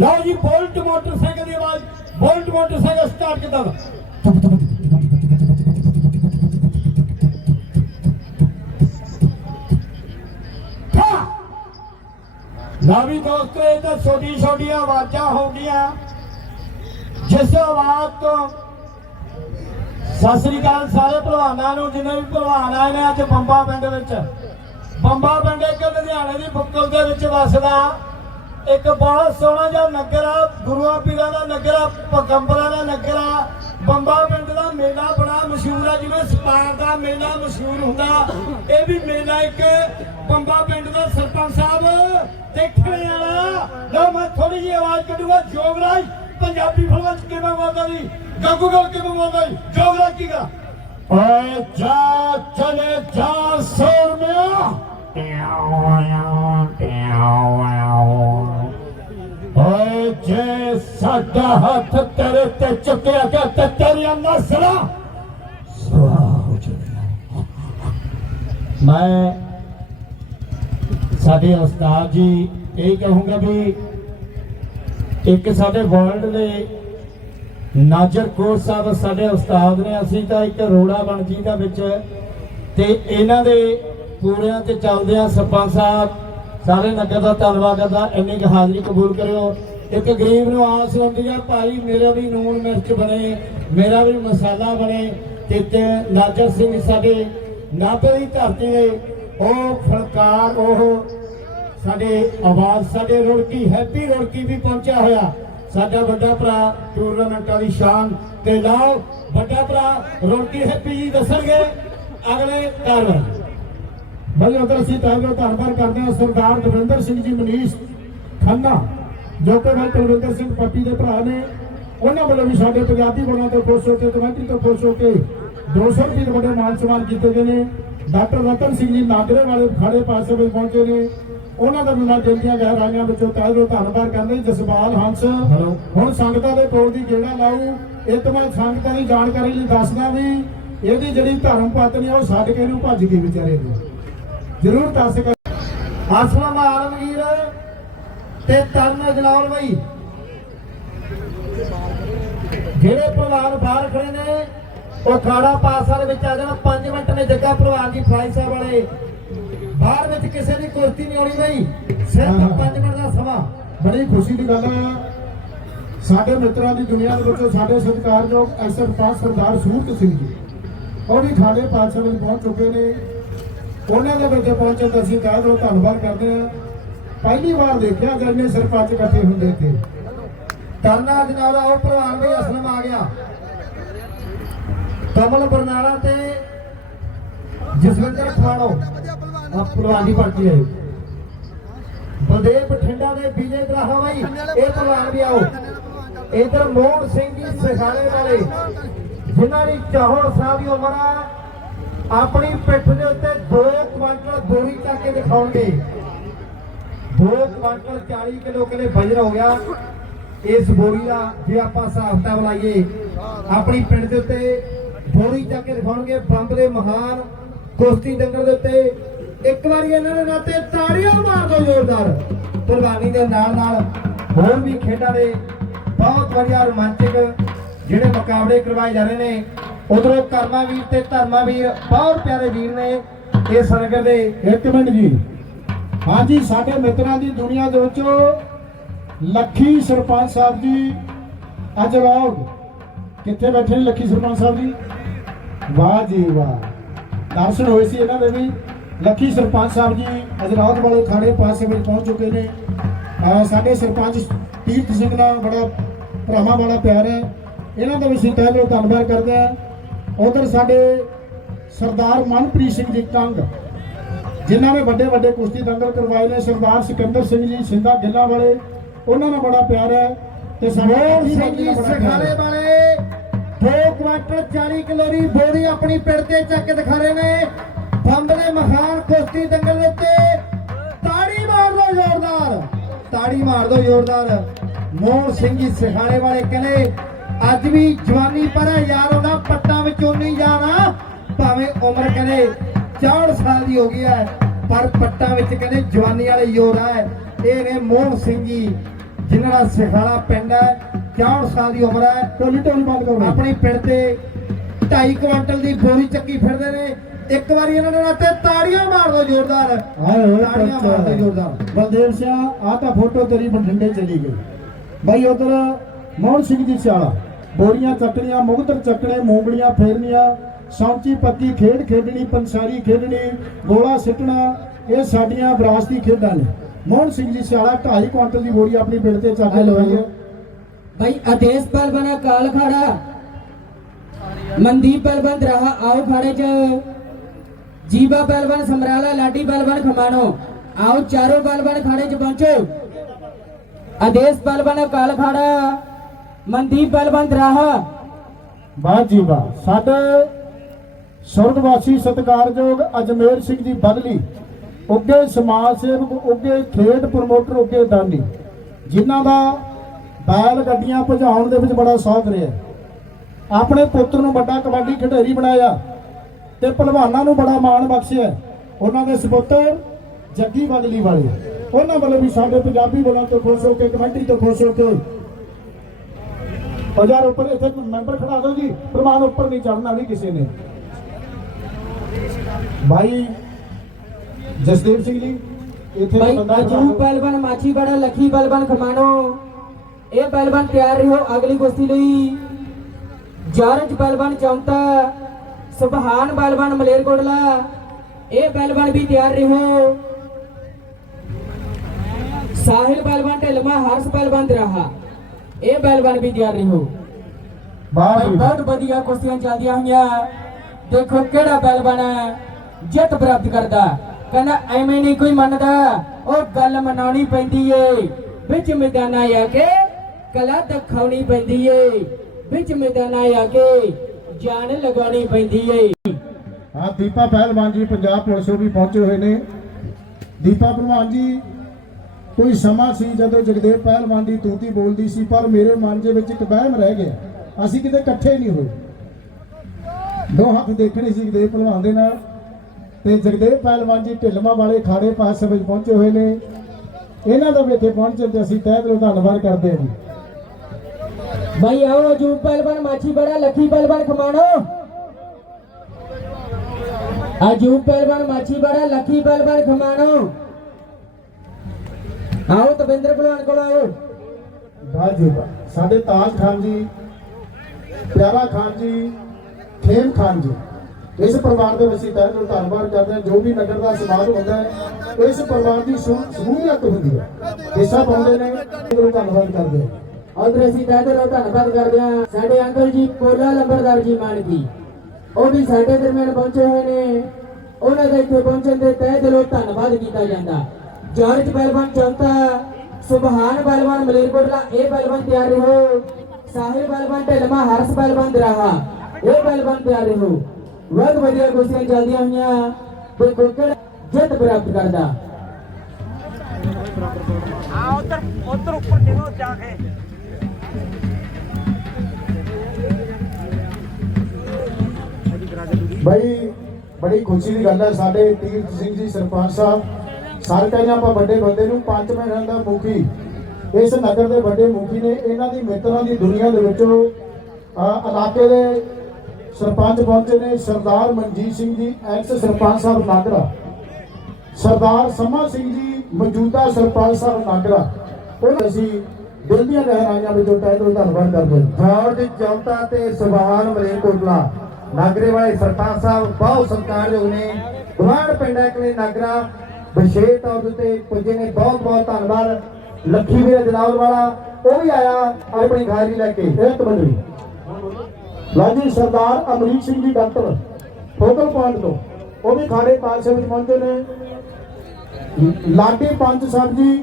ਲਓ ਜੀ, ਬੋਲਟ ਮੋਟਰਸਾਈਕਲ ਦੀ ਆਵਾਜ਼, ਬੋਲਟ ਮੋਟਰਸਾਈਕਲ ਸਟਾਰਟ ਕਿਦਾਂ ਦਾ ਨਾ ਵੀ ਦੋਸਤੋ, ਇਹ ਤਾਂ ਛੋਟੀ ਛੋਟੀਆਂ ਆਵਾਜ਼ਾਂ ਹੋ ਗਈਆਂ। ਜਿਸ ਆਵਾਜ਼ ਤੋਂ ਸਤਿ ਸ੍ਰੀ ਅਕਾਲ ਸਾਰੇ ਭਲਵਾਨਾਂ ਨੂੰ, ਜਿੰਨੇ ਵੀ ਭਲਵਾਨ ਆਏ ਨੇ ਅੱਜ ਬੰਬਾ ਪਿੰਡ ਵਿੱਚ। ਬੰਬਾ ਪਿੰਡ ਇੱਕ ਲੁਧਿਆਣੇ ਦੀ ਬੁੱਕਲ ਦੇ ਵਿੱਚ ਵਸਦਾ। ਇੱਕ ਬਹੁਤ ਸੋਹਣਾ ਜਿਹਾ ਨਗਰ ਆ ਗੁਰੂਆਂ ਪੀਰਾਂ ਦਾ ਨਗਰ ਆ, ਪਗੰਬਰਾਂ ਦਾ ਨਗਰ ਆ, ਬੰਬਾ ਪਿੰਡ ਦਾ ਮੇਲਾ ਬੜਾ ਮਸ਼ਹੂਰ ਆ, ਜਿਵੇਂ ਸਪਾਰ ਦਾ ਮੇਲਾ ਮਸ਼ਹੂਰ ਹੁੰਦਾ। ਇਹ ਵੀ ਮੇਲਾ ਇੱਕ ਬੰਬਾ ਪਿੰਡ ਦਾ ਸਰਪੰਚ ਸਾਹਿਬ ਦੇਖਣ ਵਾਲਾ ਲਓ, ਮੈਂ ਥੋੜੀ ਜਿਹੀ ਆਵਾਜ਼ ਕੱਢੂਗਾ। ਜੋਗਰਾਜ, ਪੰਜਾਬੀ ਫਿਲਮਾਂ ਚ ਕਿਵੇਂ ਬੋਲਦਾ ਜੀ ਗੱਗੂ ਗੱਲ ਕਿਵੇਂ ਬੋਲਦਾ ਜੀ ਜੋਗਰਾਜ, ਕੀ ਗਾ ਓਏ ਜਾ ਚਲੇ ਜਾ ਸੋਮਿਆ ਓਏ ਜੇ ਸਾਡਾ ਹੱਥ ਤੇਰੇ ਤੇ ਚੁੱਕਿਆ ਗਿਆ ਤੇ ਤੇਰੀਆਂ ਨਸਲਾਂ ਸੁਆਹ ਹੋ ਜਾਣਗੀਆਂ ਮੈਂ ਸਾਡੇ ਉਸਤਾਦ ਜੀ ਇਹ ਕਹੂੰਗਾ ਵੀ ਇੱਕ ਸਾਡੇ ਵਰਲਡ ਦੇ ਨਾਜਰ ਕੋਰ ਸਾਹਿਬ, ਸਾਡੇ ਉਸਤਾਦ ਨੇ ਅਸੀਂ ਤਾਂ ਇੱਕ ਰੋੜਾ ਬਣ ਜੀ ਦਾ ਵਿੱਚ ਤੇ ਇਹਨਾਂ ਦੇ ਪੂਰਿਆਂ ਤੇ ਚੱਲਦੇ ਆ ਸਰਪੰਚ ਸਾਹਿਬ। ਸਾਰੇ ਨਗਰ ਦਾ ਧੰਨਵਾਦ ਕਰਦਾ, ਇੰਨੀ ਕੁ ਹਾਜ਼ਰੀ ਕਬੂਲ ਕਰਿਓ। ਇੱਕ ਗਰੀਬ ਨੂੰ ਆਸ ਹੁੰਦੀ ਆ, ਭਾਈ ਮੇਰਾ ਵੀ ਨੂਣ ਮਿਰਚ ਬਣੇ, ਮੇਰਾ ਵੀ ਮਸਾਲਾ ਬਣੇ, ਤੇ ਤੇ ਨਾਜਰ ਸਿੰਘ ਸਾਡੇ ਨਾਭੇ ਦੀ ਧਰਤੀ ਦੇ ਉਹ ਫਲਕਾਰ, ਉਹ ਸਾਡੇ ਆਵਾਜ਼, ਸਾਡੇ ਰੁੜਕੀ, ਹੈਪੀ ਰੁੜਕੀ ਵੀ ਪਹੁੰਚਿਆ ਹੋਇਆ। ਸਾਡਾ ਵੱਡਾ ਭਰਾ ਟੂਰਨਾਮੈਂਟਾਂ ਦੀ ਸ਼ਾਨ ਤੇ ਲਾਓ, ਵੱਡਾ ਭਰਾ ਰੁੜਕੀ, ਹੈਪੀ ਜੀ ਦੱਸਣਗੇ। ਅਗਲੇ ਕਾਰਨ ਬਈ ਉਧਰ ਅਸੀਂ ਤੁਹਾਡਾ ਧੰਨਵਾਦ ਕਰਦੇ ਹਾਂ ਸਰਦਾਰ ਦਵਿੰਦਰ ਸਿੰਘ ਜੀ ਮਨੀਸ਼ ਖੰਨਾ ਜੋ ਕਿ ਮੈਂ ਕੁਲਵਿੰਦਰ ਸਿੰਘ ਪੱਟੀ ਦੇ ਭਰਾ ਨੇ। ਉਹਨਾਂ ਵੱਲੋਂ ਵੀ ਸਾਡੇ ਪੰਜਾਬੀ ਬੋਲਾਂ ਤੋਂ ਖੁਸ਼ ਹੋ ਕੇ ਕਮੇਟੀ ਤੋਂ ਖੁਸ਼ ਹੋ ਕੇ 200 ਰੁਪਏ ਦੇ ਵੱਡੇ ਮਾਨ ਸਨਮਾਨ ਕੀਤੇ ਗਏ ਨੇ। ਡਾਕਟਰ ਰਤਨ ਸਿੰਘ ਜੀ ਨਾਗਰੇ ਵਾਲੇ ਖੜੇ ਪਾਸੇ ਵਿੱਚ ਪਹੁੰਚੇ ਨੇ। ਉਹਨਾਂ ਦਾ ਵੀ ਮੈਂ ਦਿਲ ਦੀਆਂ ਗਹਿਰਾਈਆਂ ਵਿੱਚੋਂ ਤਹਿ ਦਿਲੋਂ ਧੰਨਵਾਦ ਕਰਦੇ। ਜਸਪਾਲ ਹੰਸ ਹੁਣ ਸੰਗਤਾਂ ਦੇ ਕੋਲ ਦੀ ਗੇੜਾ ਲਾਊ। ਇੱਕ ਮੈਂ ਸੰਗਤਾਂ ਦੀ ਜਾਣਕਾਰੀ ਲਈ ਦੱਸਦਾ ਵੀ ਇਹਦੀ ਜਿਹੜੀ ਧਰਮ ਪਤਨੀ ਉਹ ਛੱਡ ਕੇ ਇਹਨੂੰ ਭੱਜ ਗਈ ਵਿਚਾਰੇ ਨੂੰ। ਜ਼ਰੂਰ ਦੱਸ ਕਰ ਅਸਲਮ ਆਲਮਗੀਰ ਤੇ ਤਰਨ ਜਲਾਲ ਬਾਈ। ਜਿਹੜੇ ਪਹਿਲਵਾਨ ਬਾਹਰ ਖੜੇ ਨੇ ਉਹ ਖਾੜਾ ਪਾਸਾ ਦੇ ਵਿੱਚ ਆ ਜਾਣਾ। 5 ਮਿੰਟ ਨੇ ਜੱਗਾ ਪਹਿਲਵਾਨ ਦੀ ਫਲਾਈ ਸਾਹਿਬ ਵਾਲੇ। ਬਾਹਰ ਵਿੱਚ ਕਿਸੇ ਦੀ ਕੁਸ਼ਤੀ ਨਹੀਂ ਆਉਣੀ ਬਈ। ਸਿਰਫ 5 ਮਿੰਟ ਦਾ ਸਮਾਂ। ਬੜੀ ਖੁਸ਼ੀ ਦੀ ਗੱਲ ਹੈ ਸਾਡੇ ਮਿੱਤਰਾਂ ਦੀ ਦੁਨੀਆ ਦੇ ਵਿੱਚੋਂ ਸਾਡੇ ਸਤਿਕਾਰਯੋਗ ਐਸਐਨ ਪਾਸ ਸਰਦਾਰ ਸੂਰਤ ਸਿੰਘ ਜੀ। ਉਹ ਵੀ ਖਾੜੇ ਪਾਸਾ ਵਿੱਚ ਪਹੁੰਚ ਚੁੱਕੇ ਨੇ। ਉਹਨਾਂ ਦੇ ਵਿੱਚ ਪਹੁੰਚੇ ਤਾਂ ਅਸੀਂ ਕਹਿ ਦੋ ਧੰਨਵਾਦ ਕਰਦੇ ਹਾਂ। ਪਹਿਲੀ ਵਾਰ ਦੇਖਿਆ ਜਦ ਨੇ ਸਰਪੰਚ ਇਕੱਠੇ ਹੁੰਦੇ ਤੇ ਤਰਨਾ ਜਨਾਲਾ ਉਹ ਪ੍ਰਵਾਨ ਵੀ ਅਸਲਮ ਆ ਗਿਆ। ਕਮਲ ਬਰਨਾਲਾ ਤੇ ਜਸਵਿੰਦਰ ਖਾਣੋ ਆ ਪ੍ਰਵਾਨ ਦੀ ਪਾਰਟੀ ਹੈ। ਬਲਦੇਵ ਬਠਿੰਡਾ ਦੇ ਵਿਜੇ ਗਰਾਹਾ ਬਾਈ, ਇਹ ਪ੍ਰਵਾਨ ਵੀ ਆਓ। ਇਧਰ ਮੋਹਨ ਸਿੰਘ ਜੀ, ਸਿਖਾਲੇ ਵਾਲੇ, ਜਿਨ੍ਹਾਂ ਦੀ ਚਾਹਣ ਸਾਹ ਦੀ ਉਮਰ ਆ। ਆਪਣੀ ਪਿੱਠ ਦੇ ਉੱਤੇ 2 ਕੁਆਂਟਲ ਬੋਰੀ ਚੱਕ ਕੇ ਦਿਖਾਉਣਗੇ। 2 ਕੁਆਂਟਲ 40 ਕਿਲੋ ਕਿਲੇ ਵਜਨ ਹੋ ਗਿਆ। ਇਸ ਬੋਰੀ ਦਾ ਜੇ ਆਪਾਂ ਹਿਸਾਬਤਾ ਬੁਲਾਈਏ ਆਪਣੀ ਪਿੰਡ ਦੇ ਉੱਤੇ ਬੋਰੀ ਚੱਕ ਕੇ ਦਿਖਾਉਣਗੇ ਬੰਬ ਦੇ ਮਹਾਨ ਕੁਸ਼ਤੀ ਡੰਗਰ ਦੇ ਉੱਤੇ। ਇੱਕ ਵਾਰੀ ਇਹਨਾਂ ਦੇ ਨਾਤੇ ਤਾੜੀਆਂ ਮਾਰ ਦਿਓ ਜ਼ੋਰਦਾਰ। ਕੁਰਬਾਨੀ ਦੇ ਨਾਲ ਨਾਲ ਹੋਰ ਵੀ ਖੇਡਾਂ ਦੇ ਬਹੁਤ ਵਧੀਆ ਰੋਮਾਂਚਕ ਜਿਹੜੇ ਮੁਕਾਬਲੇ ਕਰਵਾਏ ਜਾ ਰਹੇ ਨੇ। ਉਧਰੋਂ ਕਰਮਾ ਵੀਰ ਤੇ ਧਰਮਾ ਵੀਰ ਬਹੁਤ ਪਿਆਰੇ ਵੀਰ ਨੇ ਇਹ ਨਗਰ ਦੇ। ਇੱਕ ਮਿੰਟ ਜੀ। ਹਾਂਜੀ, ਸਾਡੇ ਮਿੱਤਰਾਂ ਦੀ ਦੁਨੀਆ ਦੇ ਵਿੱਚ ਲੱਖੀ ਸਰਪੰਚ ਸਾਹਿਬ ਜੀ, ਅੱਜ ਲੋਗ ਕਿੱਥੇ ਬੈਠੇ ਨੇ ਲੱਖੀ ਸਰਪੰਚ ਸਾਹਿਬ ਜੀ? ਵਾਹ ਜੀ ਵਾਹ। ਦਰਸ਼ਨ ਹੋਏ ਸੀ ਇਹਨਾਂ ਦੇ ਵੀ। ਲੱਖੀ ਸਰਪੰਚ ਸਾਹਿਬ ਜੀ ਅਜਨਾਦ ਵਾਲੇ ਥਾਣੇ ਪਾਸੇ ਵਿੱਚ ਪਹੁੰਚ ਚੁੱਕੇ ਨੇ। ਸਾਡੇ ਸਰਪੰਚ ਤੀਰਥ ਸਿੰਘ ਨਾਲ ਬੜਾ ਭਰਾਵਾਂ ਵਾਲਾ ਪਿਆਰ ਹੈ। ਇਹਨਾਂ ਦਾ ਵੀ ਅਸੀਂ ਤਹਿ ਦਿਲੋਂ ਧੰਨਵਾਦ ਕਰਦੇ ਹਾਂ। ਉਧਰ ਸਾਡੇ ਸਰਦਾਰ ਮਨਪ੍ਰੀਤ ਸਿੰਘ ਜੀ ਕੰਗ ਜਿਨ੍ਹਾਂ ਨੇ ਵੱਡੇ ਵੱਡੇ ਕੁਸ਼ਤੀ ਦੰਗਲ ਕਰਵਾਏ ਨੇ ਸਰਦਾਰ ਸਿਕੰਦਰ ਸਿੰਘ ਜੀ ਸਿੰਧਾ ਗਿੱਲਾ ਵਾਲੇ ਉਹਨਾਂ ਨਾਲ ਬੜਾ ਪਿਆਰ ਹੈ ਤੇ ਸਰਦਾਰ ਸਿੰਘ ਜੀ ਸਿਖਾਲੇ ਵਾਲੇ 2 ਕੁਆਂਟਲ 40 ਕਿਲੋ ਦੀ ਬੋਰੀ ਆਪਣੀ ਪਿੰਡ ਤੇ ਚੱਕ ਕੇ ਦਿਖਾ ਰਹੇ ਨੇ। ਬੰਬ ਦੇ ਮਹਾਨ ਕੁਸ਼ਤੀ ਦੰਗਲ ਦੇ ਉੱਤੇ ਤਾੜੀ ਮਾਰ ਦਿਓ ਜ਼ੋਰਦਾਰ ਤਾੜੀ ਮਾਰ ਦਿਓ ਜ਼ੋਰਦਾਰ। ਮੋਹਨ ਸਿੰਘ ਜੀ ਸਿਖਾਲੇ ਵਾਲੇ ਕਹਿੰਦੇ ਅੱਜ ਵੀ ਜਵਾਨੀ ਪਰ ਹੈ ਯਾਰ ਉਹਦਾ ਪੱਟਾਂ ਵਿੱਚੋਂ ਨਹੀਂ ਜਾਣਾ। ਭਾਵੇਂ ਉਮਰ ਕਹਿੰਦੇ 64 ਸਾਲ ਦੀ ਹੋ ਗਈ ਹੈ ਪਰ ਪੱਟਾਂ ਵਿੱਚ ਕਹਿੰਦੇ ਜਵਾਨੀ ਵਾਲੇ ਯੋਰ ਹੈ। ਇਹ ਨੇ ਮੋਹਨ ਸਿੰਘ ਜੀ ਜਿਨ੍ਹਾਂ ਦਾ ਸਿਖਾਲਾ ਪਿੰਡ ਹੈ 64 ਸਾਲ ਦੀ ਉਮਰ ਹੈ। ਟੋਲੀ ਟੋਲੀ ਬੰਦ ਕਰੋ। ਆਪਣੀ ਪਿੰਡ ਤੇ 2.5 ਕੁਇੰਟਲ ਦੀ ਬੋਰੀ ਚੱਕੀ ਫਿਰਦੇ ਨੇ। ਇੱਕ ਵਾਰੀ ਇਹਨਾਂ ਦੇ ਨਾਤੇ ਤਾੜੀਆਂ ਮਾਰ ਦਿਓ ਜ਼ੋਰਦਾਰ। ਤਾੜੀਆਂ ਮਾਰ ਦਿਓ ਜ਼ੋਰਦਾਰ। ਬਲਦੇਵ ਸਿੰਘ ਆ ਤਾਂ ਫੋਟੋ ਤੇਰੀ ਬਠਿੰਡੇ ਚਲੀ ਗਈ। ਬਾਈ ਉਧਰ ਮੋਹਨ ਸਿੰਘ ਦੀ ਸਿਆਲਾ। ਬੋਰੀਆਂ ਚੱਕਣੀਆਂ ਮੁਗਦਰ ਚੱਕਣੇ ਮੂੰਗਲੀਆਂ ਫੇਰਨੀਆਂ ਸੌਂਚੀ ਪੱਤੀ ਖੇਡ ਖੇਡਣੀ ਪੰਸਾਰੀ ਖੇਡਣੀ ਗੋਲਾ ਸਿੱਟਣਾ ਇਹ ਸਾਡੀਆਂ ਵਿਰਾਸਤੀ ਖੇਡਾਂ ਨੇ। ਮੋਹਨ ਸਿੰਘ ਜੀ ਸਿਆਲਾ 2.5 ਕੁਇੰਟਲ ਦੀ ਬੋਰੀ ਆਪਣੀ ਪਿੰਡ ਤੇ ਚੱਕ ਕੇ ਭਾਈ ਆਦੇਸ਼ ਬਲਬਨਾ ਕਾਲ ਖਾੜਾ। ਮਨਦੀਪ ਬਲਬੰਦ ਰਹਾ ਆਓ ਖਾੜੇ ਚ। ਜੀਵਾ ਬਲਬਨ ਸਮਰਾਲਾ ਲਾਡੀ ਬਲਬਨ ਖਮਾਣੋ। ਆਓ ਚਾਰੋ ਬਲਬਨ ਖਾੜੇ ਚ ਪਹੁੰਚੋ। ਆਦੇਸ਼ ਬਲਬਨ ਕਾਲ ਖਾੜਾ। ਮਨਦੀਪ ਬਲਵੰਤ ਰਾਹਾ। ਵਾਹ ਜੀ ਵਾਹ ਸਾਡੇ ਸੁਰਗਵਾਸੀ ਸਤਿਕਾਰਯੋਗ ਅਜਮੇਰ ਸਿੰਘ ਜੀ ਬਦਲੀ ਉੱਗੇ ਸਮਾਜ ਸੇਵਕ ਉੱਗੇ ਖੇਡ ਪ੍ਰਮੋਟਰ ਉੱਗੇ ਦਾਨੀ, ਜਿਨ੍ਹਾਂ ਦਾ ਬੈਲ ਗੱਡੀਆਂ ਭਜਾਉਣ ਦੇ ਵਿੱਚ ਬੜਾ ਸੌਖ ਰਿਹਾ ਆਪਣੇ ਪੁੱਤਰ ਨੂੰ ਵੱਡਾ ਕਬੱਡੀ ਖਿਡਾਰੀ ਬਣਾਇਆ ਤੇ ਪਹਿਲਵਾਨਾਂ ਨੂੰ ਬੜਾ ਮਾਣ ਬਖਸ਼ਿਆ ਉਹਨਾਂ ਦੇ ਸਪੁੱਤਰ ਜੱਗੀ ਬਦਲੀ ਵਾਲੇ। ਉਹਨਾਂ ਵੱਲੋਂ ਵੀ ਸਾਡੇ ਪੰਜਾਬੀ ਵੱਲੋਂ ਤੋਂ ਖੁਸ਼ ਹੋ ਕੇ ਕਮੇਟੀ ਤੋਂ ਖੁਸ਼ ਹੋ ਕੇ ਹਜ਼ਾਰ ਉੱਪਰ ਇੱਥੇ ਕੋਈ ਮੈਂਬਰ ਖੜਾ ਦਿਓ ਜੀ ਪ੍ਰਮਾਨ ਉੱਪਰ ਨਹੀਂ ਚੜਨਾ ਨਹੀਂ ਕਿਸੇ ਨੇ। ਭਾਈ ਜਸਦੇਵ ਸਿੰਘ ਜੀ ਇੱਥੇ ਬੰਦਾ ਅਜੂਬ ਪਹਿਲਵਾਨ ਮਾਛੀ ਬੜਾ ਲੱਖੀ ਪਹਿਲਵਾਨ ਖਮਾਣੋ। ਇਹ ਪਹਿਲਵਾਨ ਤਿਆਰ ਰਹੋ ਅਗਲੀ ਕੁਸ਼ਤੀ ਲਈ। ਜਾਰਜ ਪਹਿਲਵਾਨ ਚੌਂਤਾ ਸੁਭਾਨ ਪਹਿਲਵਾਨ ਮਲੇਰਕੋਟਲਾ ਇਹ ਪਹਿਲਵਾਨ ਵੀ ਤਿਆਰ ਰਹੋ। ਸਾਹਿਲ ਪਹਿਲਵਾਨ ਢਿਲਮਾ ਹਰਸ ਪਹਿਲਵਾਨ ਦਰਾਹਾ। ਇਹ ਪਹਿਲਵਾਨ ਵੀ ਤਿਆਰ ਰਹੋ ਬਾਹਰ ਬਹੁਤ ਵਧੀਆ ਕੁਸ਼ਤੀਆਂ ਚੱਲਦੀਆਂ ਹੋਈਆਂ। ਦੇਖੋ ਕਿਹੜਾ ਪਹਿਲਵਾਨ ਜਿੱਤ ਪ੍ਰਾਪਤ ਕਰਦਾ। ਕਹਿੰਦਾ ਐਵੇਂ ਨਹੀਂ ਕੋਈ ਮੰਨਦਾ। ਉਹ ਗੱਲ ਮਨਾਉਣੀ ਪੈਂਦੀ ਏ। ਵਿੱਚ ਮੈਦਾਨਾਂ ਆ ਕੇ ਕਲਾ ਦਿਖਾਉਣੀ ਪੈਂਦੀ ਏ। ਵਿੱਚ ਮੈਦਾਨਾਂ ਆ ਕੇ ਜਾਨ ਲਗਾਉਣੀ ਪੈਂਦੀ ਏ। ਹਾਂ ਦੀਪਾ ਪਹਿਲਵਾਨ ਜੀ ਪੰਜਾਬ ਪੁਲਿਸ ਵੀ ਪਹੁੰਚੇ ਹੋਏ ਨੇ। ਦੀਪਾ ਪਹਿਲਵਾਨ ਜੀ ਕੋਈ ਸਮਾਂ ਸੀ ਜਦੋਂ ਜਗਦੇਵ ਪਹਿਲਵਾਨ ਦੀ ਤੂਤੀ ਬੋਲਦੀ ਸੀ, ਪਰ ਮੇਰੇ ਮਨ ਦੇ ਵਿੱਚ ਇੱਕ ਵਹਿਮ ਰਹਿ ਗਿਆ। ਅਸੀਂ ਕਿਤੇ ਇਕੱਠੇ ਨਹੀਂ ਹੋਏ। ਦੋ ਹੱਥ ਦੇਖਣੇ ਸੀ ਜਗਦੇਵ ਪਹਿਲਵਾਨ ਦੇ ਨਾਲ। ਤੇ ਜਗਦੇਵ ਪਹਿਲਵਾਨ ਜੀ ਢਿਲਮਾ ਵਾਲੇ ਖਾੜੇ ਪਾਸੇ ਵਿੱਚ ਪਹੁੰਚੇ ਹੋਏ ਨੇ। ਇਹਨਾਂ ਦਾ ਵੀ ਇੱਥੇ ਪਹੁੰਚਣ ਤੇ ਅਸੀਂ ਤਹਿ ਦਿਲੋਂ ਧੰਨਵਾਦ ਕਰਦੇ ਹਾਂ ਜੀ। ਭਾਈ ਆਓ ਅਜੂਬ ਪਹਿਲਵਾਨ, ਮਾਛੀ ਬੜਾ, ਲੱਖੀ ਪਹਿਲਵਾਨ ਖਮਾਣੋ ਅਜੂਬ ਪਹਿਲਵਾਨ, ਮਾਛੀ ਬੜਾ, ਲੱਖੀ ਪਹਿਲਵਾਨ ਖਮਾਣੋ ਆਓ ਤਵਿੰਦਰ ਪਹਿਲਵਾਨ ਕੋਲ ਆਓ। ਵਾਹ ਜੀ ਵਾਹ ਸਾਡੇ ਤਾਜ ਖਾਨ ਜੀ ਪਿਆਰਾ ਖਾਨ ਜੀ ਖੇਮ ਖਾਨ ਜੀ ਇਸ ਪਰਿਵਾਰ ਦੇ ਵਿੱਚ ਤਹਿ ਦਿਲੋਂ ਧੰਨਵਾਦ ਕਰਦੇ ਹਾਂ। ਜੋ ਵੀ ਨਗਰ ਦਾ ਸਮਾਜ ਹੁੰਦਾ ਹੈ ਇਸ ਪਰਿਵਾਰ ਦੀ ਸਮੂ- ਸਮੂਹੀਅਤ ਹੁੰਦੀ ਹੈ। ਹਿੱਸਾ ਪਾਉਂਦੇ ਨੇ ਦਿਲੋਂ ਧੰਨਵਾਦ ਕਰਦੇ ਹਾਂ। ਉਧਰ ਅਸੀਂ ਤਹਿ ਦਿਲੋਂ ਧੰਨਵਾਦ ਕਰਦੇ ਹਾਂ। ਸਾਡੇ ਅੰਕਲ ਜੀ ਕੋਲਾ ਲੰਬਰਦਾਰ ਜੀ ਮਾਨਕੀ ਉਹ ਵੀ ਸਾਡੇ ਦਰਮਿਆਨ ਪਹੁੰਚੇ ਹੋਏ ਨੇ। ਉਹਨਾਂ ਦੇ ਇੱਥੇ ਪਹੁੰਚਣ ਦੇ ਤਹਿ ਦਿਲੋਂ ਧੰਨਵਾਦ ਕੀਤਾ ਜਾਂਦਾ। ਜਾਰਜ ਪਹਿਲਵਾਨ ਚੌਥਾ ਸੁਭਾਨ ਪਹਿਲਵਾਨ ਮਲੇਰਕੋਟਲਾ ਇਹ ਪਹਿਲਵਾਨ ਤਿਆਰ ਰਹੋ। ਸਾਹਿਲ ਪਹਿਲਵਾਨ ਢਲਮਾ ਹਰਸ ਪਹਿਲਵਾਨ ਦਰਾਹਾ ਇਹ ਪਹਿਲਵਾਨ ਤਿਆਰ ਰਹੋ। ਬਹੁਤ ਵਧੀਆ ਕੁਸ਼ਤੀਆਂ ਚੱਲਦੀਆਂ ਹੋਈਆਂ ਤੇ ਕੋਕੜ ਜਿੱਤ ਪ੍ਰਾਪਤ ਕਰਦਾ। ਆ ਬੜੀ ਖੁਸ਼ੀ ਦੀ ਗੱਲ ਹੈ ਸਾਡੇ ਤੀਰਥ ਸਿੰਘ ਜੀ ਸਰਪੰਚ ਸਾਹਿਬ ਸਾਰੇ ਕਹਿੰਦੇ ਆਪਾਂ ਵੱਡੇ ਬੰਦੇ ਨੂੰ ਪੰਜ ਮਹੀਨਿਆਂ ਦਾ ਮੁਖੀ। ਇਸ ਨਗਰ ਦੇ ਵੱਡੇ ਮੁਖੀ ਨੇ ਇਹਨਾਂ ਦੀ ਮਿੱਤਰਾਂ ਦੀ ਦੁਨੀਆ ਦੇ ਵਿੱਚੋਂ ਇਲਾਕੇ ਦੇ ਸਰਪੰਚ ਪਹੁੰਚੇ ਨੇ ਸਰਦਾਰ ਮਨਜੀਤ ਸਿੰਘ ਜੀ ਐਕਸ ਸਰਪੰਚ ਸਾਹਿਬ ਨਾਗਰਾ। ਸਰਦਾਰ ਸਮਾ ਸਿੰਘ ਜੀ, ਮੌਜੂਦਾ ਸਰਪੰਚ ਸਾਹਿਬ ਨਾਗਰਾ। ਉਹਨਾਂ ਅਸੀਂ ਦਿਲ ਦੀਆਂ ਗਹਿਰਾਈਆਂ ਵਿੱਚੋਂ ਤਹਿ ਦਿਲੋਂ ਧੰਨਵਾਦ ਕਰਦੇ ਹਾਂ। ਜੌਰਜ ਚੌਂਤਾ ਤੇ ਸੁਭਾਨ ਮਲੇਰਕੋਟਲਾ ਨਾਗਰੇ ਵਾਲੇ ਸਰਪੰਚ ਸਾਹਿਬ ਬਹੁਤ ਸਤਿਕਾਰਯੋਗ ਨੇ। ਗੁਆਂਢ ਪਿੰਡ ਐਕਲੇ ਨਾਗਰਾ ਵਿਸ਼ੇਸ਼ ਤੌਰ ਤੇ ਪੁੱਜੇ ਨੇ, ਬਹੁਤ ਬਹੁਤ ਧੰਨਵਾਦ। ਲੱਖੀ ਵੀਰ ਜਲਾਲ ਵਾਲਾ, ਉਹ ਵੀ ਆਇਆ ਆਪਣੀ ਗਾਇਰੀ ਲੈ ਕੇ ਇੱਕ ਮਿੰਟ ਲਾਜੀ Sardar Amrik Singh ji doctor focal point ਤੋਂ। ਉਹ ਵੀ ਖਾੜੇ ਪਾਸੇ ਵਿੱਚ ਪਹੁੰਚੇ ਨੇ। ਲਾਡੀ ਪੰਜ ਸਾਹਿਬ ਜੀ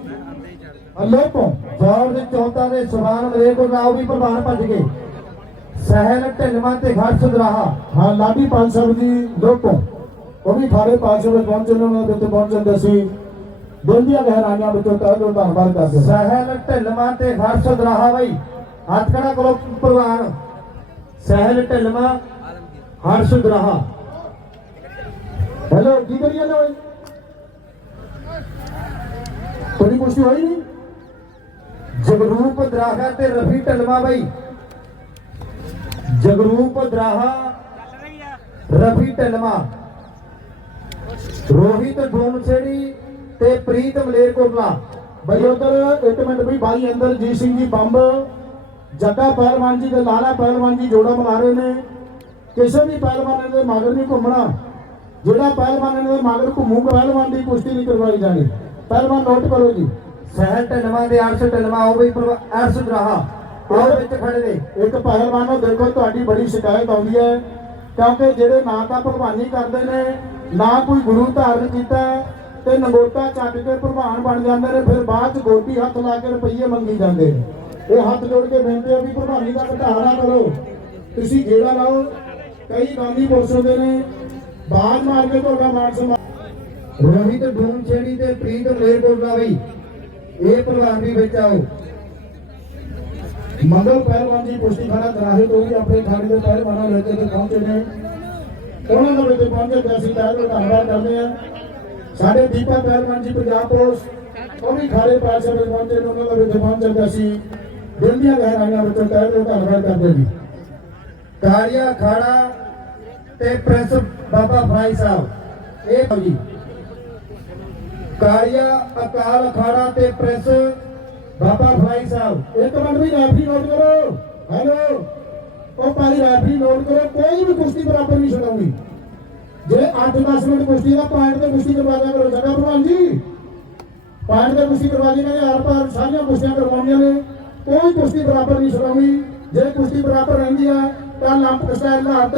ਅਲੋਪੋਂ ਜੌਰਜ ਚੌਂਤਾ ਤੇ ਸੁਭਾਨ ਮਲੇਰਕੋਟਲਾ ਉਹ ਵੀ ਪ੍ਰਧਾਨ ਭੱਜ ਗਏ। ਸਹਿਲ ਢਿਲਵਾਂ ਤੇ ਘਰ ਦਰਾਹਾ ਹਾਂ, ਲਾਡੀ ਪੰਜ ਸਾਹਿਬ ਜੀ ਲੋਪੋਂ ਉਹ ਵੀ ਖਾੜੇ ਪਾਸੇ ਵਿੱਚ ਪਹੁੰਚੇ ਨੇ ਉੱਤੇ ਪਹੁੰਚਣ ਅਸੀਂ ਦਿਲ ਦੀਆਂ ਗਹਿਰਾਈਆਂ ਵਿੱਚੋਂ ਤਹਿ ਧੰਨਵਾਦ ਕਰਦੇ ਸਹਿਲ ਢਿਲਵਾਂ ਤੇ ਹਰਸ਼ ਦਰਾਹਾ ਬਾਈ। ਹੱਥ ਖੜਾ ਕਰੋ ਪ੍ਰਵਾਨ ਸਹਿਲ ਢਿਲਵਾਂ ਹਰਸ਼ ਦਰਾਹਾ ਹੈਲੋ ਕੀ ਕਰੀਏ ਨਾ ਓਏ ਤੁਹਾਡੀ ਕੁਸ਼ਤੀ ਹੋਈ ਨਹੀਂ? ਜਗਰੂਪ ਦਰਾਹਾ ਤੇ ਰਫੀ ਢਲਵਾ ਬਾਈ। ਜਗਰੂਪ ਦਰਾਹਾ ਰਫੀ ਢਲਵਾ। ਰੋਹਿਤ ਡੋਮਛੇੜੀ ਤੇ ਪ੍ਰੀਤ ਮਲੇਰਕੋਟਲਾ ਬਈ ਉਧਰ ਇੱਕ ਮਿੰਟ ਵੀ ਬਾਈ ਅੰਦਰ ਜੀ ਸਿੰਘ ਜੀ ਬੰਬ। ਜੱਗਾ ਪਹਿਲਵਾਨ ਜੀ ਤੇ ਲਾਲਾ ਪਹਿਲਵਾਨ ਜੀ ਜੋੜਾ ਬਣਾ ਰਹੇ ਨੇ। ਕਿਸੇ ਵੀ ਪਹਿਲਵਾਨ ਦੇ ਮਗਰ ਨਹੀਂ ਘੁੰਮਣਾ। ਜਿਹੜਾ ਪਹਿਲਵਾਨ ਦੇ ਮਗਰ ਘੁੰਮੂਗਾ ਪਹਿਲਵਾਨ ਦੀ ਕੁਸ਼ਤੀ ਨਹੀਂ ਕਰਵਾਈ ਜਾਣੀ। ਪਹਿਲਵਾਨ ਨੋਟ ਕਰੋ ਜੀ। ਸਹਿਲ ਢਲਵਾ ਤੇ ਅਰਸ਼ ਢਲਵਾ ਉਹ ਵੀ ਪ੍ਰਵਾ- ਅਰਸ਼ ਦਰਾਹਾ ਉਹ ਵਿੱਚ ਖੜੇ ਨੇ। ਇੱਕ ਪਹਿਲਵਾਨ ਨੂੰ ਦੇਖੋ ਤੁਹਾਡੀ ਬੜੀ ਸ਼ਿਕਾਇਤ ਆਉਂਦੀ ਹੈ। ਕਿਉਂਕਿ ਜਿਹੜੇ ਨਾ ਤਾਂ ਭਗਵਾਨੀ ਕਰਦੇ ਨੇ ਨਾ ਕੋਈ ਗੁਰੂ ਧਾਰਨ ਕੀਤਾ ਤੇ ਨਗੋਟਾ ਚੱਕ ਕੇ ਭਗਵਾਨ ਬਣ ਜਾਂਦੇ ਨੇ, ਫਿਰ ਬਾਅਦ ਚ ਗੋਟੀ ਹੱਥ ਲਾ ਕੇ ਰੁਪਈਏ ਮੰਗੀ ਜਾਂਦੇ ਨੇ। ਇਹ ਹੱਥ ਜੋੜ ਕੇ ਬੇਨਤੀ ਹੈ ਵੀ ਭਗਵਾਨੀ ਦਾ ਘਟਾਣਾ ਕਰੋ। ਤੁਸੀਂ ਜਿਹੜਾ ਲਾਓ, ਕਈ ਗਾਂਧੀ ਪੁਰਸ਼ ਹੁੰਦੇ ਨੇ, ਬਾਜ ਮਾਰ ਕੇ ਤੁਹਾਡਾ ਮਾਨ ਸਨਮਾਨ ਰੋਹਿਤ ਡੋਮਛੇੜੀ ਤੇ ਪ੍ਰੀਤ ਮਲੇਰਕੋਟਲਾ ਬਾਈ ਇਹ ਪ੍ਰਵਾਨ ਵਿੱਚ ਆਓ। ਮੰਗਲ ਪਹਿਲਵਾਨ ਜੀ ਪੁਸ਼ਟੀ ਖਾਨਾ ਦਰਾਹੇ ਤੋਂ ਵੀ ਆਪਣੇ ਖਾਣੇ ਦੇ ਪਹਿਲਵਾਨਾਂ ਲੈ ਕੇ ਪਹੁੰਚੇ ਨੇ। ਉਹਨਾਂ ਦੇ ਵਿੱਚ ਪਹੁੰਚੇ ਤੇ ਅਸੀਂ ਤਹਿ ਧੰਨਵਾਦ ਕਰਦੇ ਹਾਂ। ਸਾਡੇ ਦੀਪਾ ਪਹਿਲਵਾਨ ਜੀ, ਪੰਜਾਬ ਪੁਲਿਸ, ਉਹ ਵੀ ਖਾੜੇ ਪਾਸੇ ਵਿੱਚ ਪਹੁੰਚੇ ਉਹਨਾਂ ਦੇ ਵਿੱਚ ਪਹੁੰਚੇ ਤੇ ਅਸੀਂ ਦਿਲ ਦੀਆਂ ਗਹਿਰਾਈਆਂ ਵਿੱਚੋਂ ਤਹਿ ਧੰਨਵਾਦ ਕਰਦੇ ਜੀ। ਕਾਲੀਆ ਖਾੜਾ ਤੇ ਪ੍ਰੈਸ ਬਾਬਾ ਫਰਾਈ ਸਾਹਿਬ। ਇਹ ਜੀ। ਕਾਰੀਆ ਅਕਾਲ, ਅਖਾੜਾ ਤੇ ਪ੍ਰੈਸ ਬਾਬਾ ਫਰਾਈ ਸਾਹਿਬ। ਇੱਕ ਮਿੰਟ ਵੀ ਰੈਫਰੀ ਨੋਟ ਕਰੋ। ਹੈਲੋ। ਉਹ ਭਾਈ ਰੈਫਰੀ ਨੋਟ ਕਰੋ, ਕੋਈ ਵੀ ਕੁਸ਼ਤੀ ਬਰਾਬਰ ਨਹੀਂ ਛਡਾਉਣੀ ਜੇ 8-10 ਮਿੰਟ ਕੁਸ਼ਤੀ ਦਾ ਪੁਆਇੰਟ ਤੇ ਕੁਸ਼ਤੀ ਕਰਵਾ ਦਿਆ ਕਰੋ ਜਗਾ ਭਗਵਾਨ ਜੀ। ਪੁਆਇੰਟ ਤੇ ਕੁਸ਼ਤੀ ਕਰਵਾ ਦੀ ਨੇ ਹਰ ਪਾਰ ਸਾਰੀਆਂ ਕੁਸ਼ਤੀਆਂ ਕਰਵਾਉਣੀਆਂ ਨੇ, ਕੋਈ ਕੁਸ਼ਤੀ ਬਰਾਬਰ ਨਹੀਂ ਛਡਾਉਣੀ ਜੇ ਕੁਸ਼ਤੀ ਬਰਾਬਰ ਰਹਿੰਦੀ ਹੈ ਤਾਂ ਲੰਪ ਸਟਾਈਲ ਦਾ ਹੱਥ